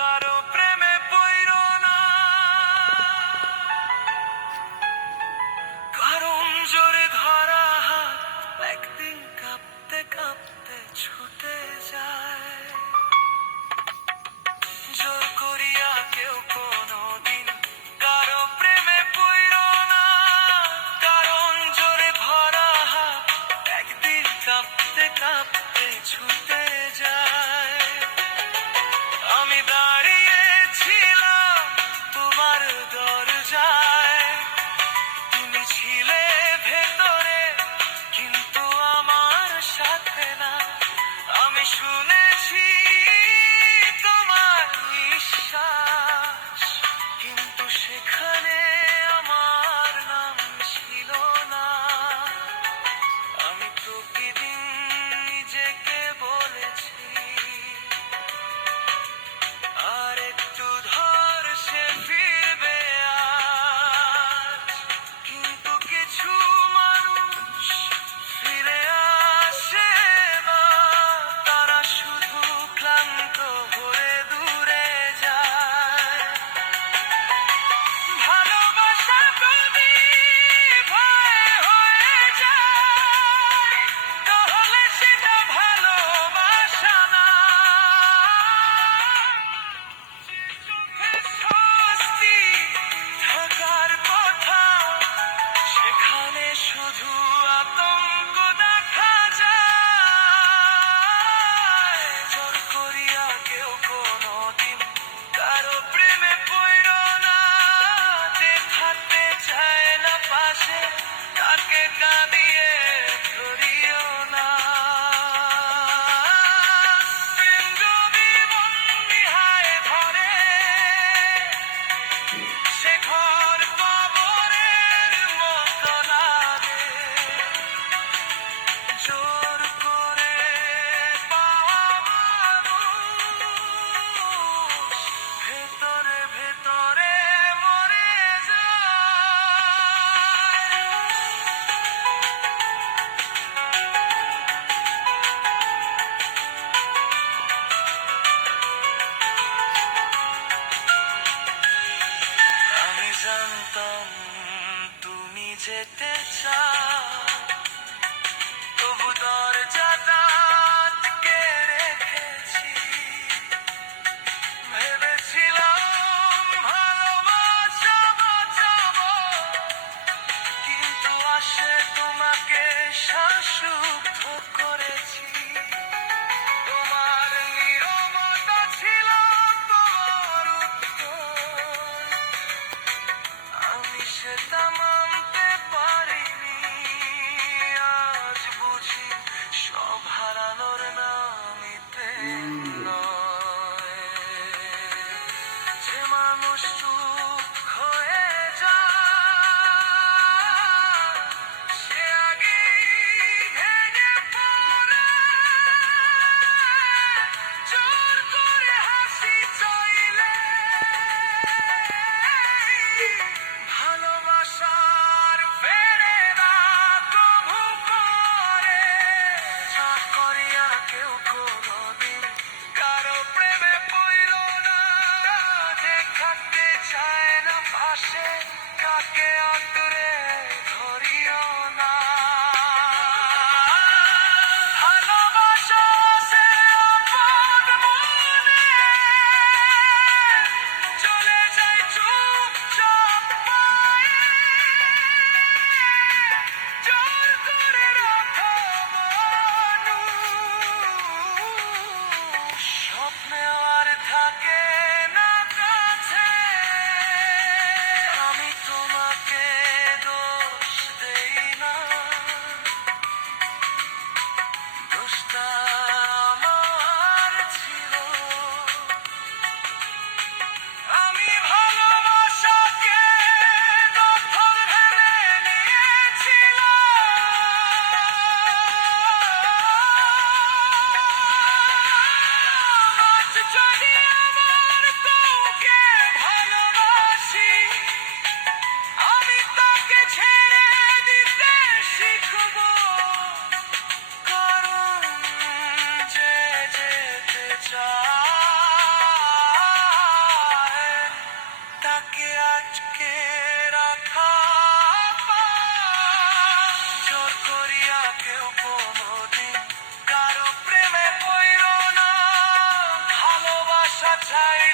কারো প্রেমে পইরো না, কারণ জোরে ধরা হাত একদিন কাঁপতে কাঁপতে ছুটে যায়। জোর করিয়া কেউ কোনোদিন কারো প্রেমে পইরো না, কারণ জোরে ধরা হাত একদিন কাঁপতে কাঁপতে ছুটে যায়। আমি দাঁড়িয়েছিলাম তোমার দরজায়, তুমি ছিলে ভেতরে কিন্তু আমার সাথে না। আমি শুনেছি তোমার নিঃশ্বাস, কিন্তু সেখানে আমার নাম ছিল না। আমি প্রতিদিন নিজেকে বলেছি আর একটু ধর সে ফিরবে আজ, কিন্তু কিছু মানুষ ফিরে আসে না, তারা শুধু ক্লান্ত হয়ে দূরে যায়। ভালোবাসা যদি ভয় হয়ে যায়, তাহলে সেটা ভালোবাসা না। চোখে স্বস্তি থাকার কথা, সেখানে শুধু আতঙ্ক দেখা যায়। জোর করিয়া কেউ কোনোদিন কারো প্রেমে পইরো না, যে থাকতে চায় না পাশে তাকে কাঁদিয়ে ধরিও না। প্রেম যদি বন্দি হায় ধরে, সে ঘর কবরের মতো লাগে। জোর করে পাওয়া মানুষ ভেতরে ভেতরে মরে যায়। আমি জানতাম তুমি যেতে চাও, তবু দরজাটা আটকে রেখেছি। ভেবেছিলাম ভালোবাসা বাঁচাবো, কিন্তু আসে তোমাকে শ্বাসরুদ্ধ করেছি। তোমার নীরবতা ছিল তোমার উত্তর, আমি সেটা মানতে পারিনি। আজ বুঝি সব হারানোর নামিতে নয়, যে মানুষ চুপ হয়ে যায় সে আগেই ভেঙে পড়ে। জোর করে হাসি চাইলে ভালোবাসার ফেরে না কভু করে। জোর করিয়া কেউ কোনোদিন কারো প্রেমে পইরো না, যে থাকতে চায় না পাশে তাকে আঁকড়ে ধরিও না। ভালোবাসা সে আপন মনে চলে যায় চুপচাপ পায়ে। জোর করে রাখা মানুষ স্বপ্নে আর থাকে না কাছে। আমি তোমাকে দোষ দেই না, দোষটা আমার ছিল। আমি ভালোবাসাকে দখল ভেবে নিয়েছিলাম। আজ যদি আমার কাউকে ভালোবাসি, আমি তাকে ছেড়ে দিতে শিখবো, কারণ যে যেতে চায় আশাই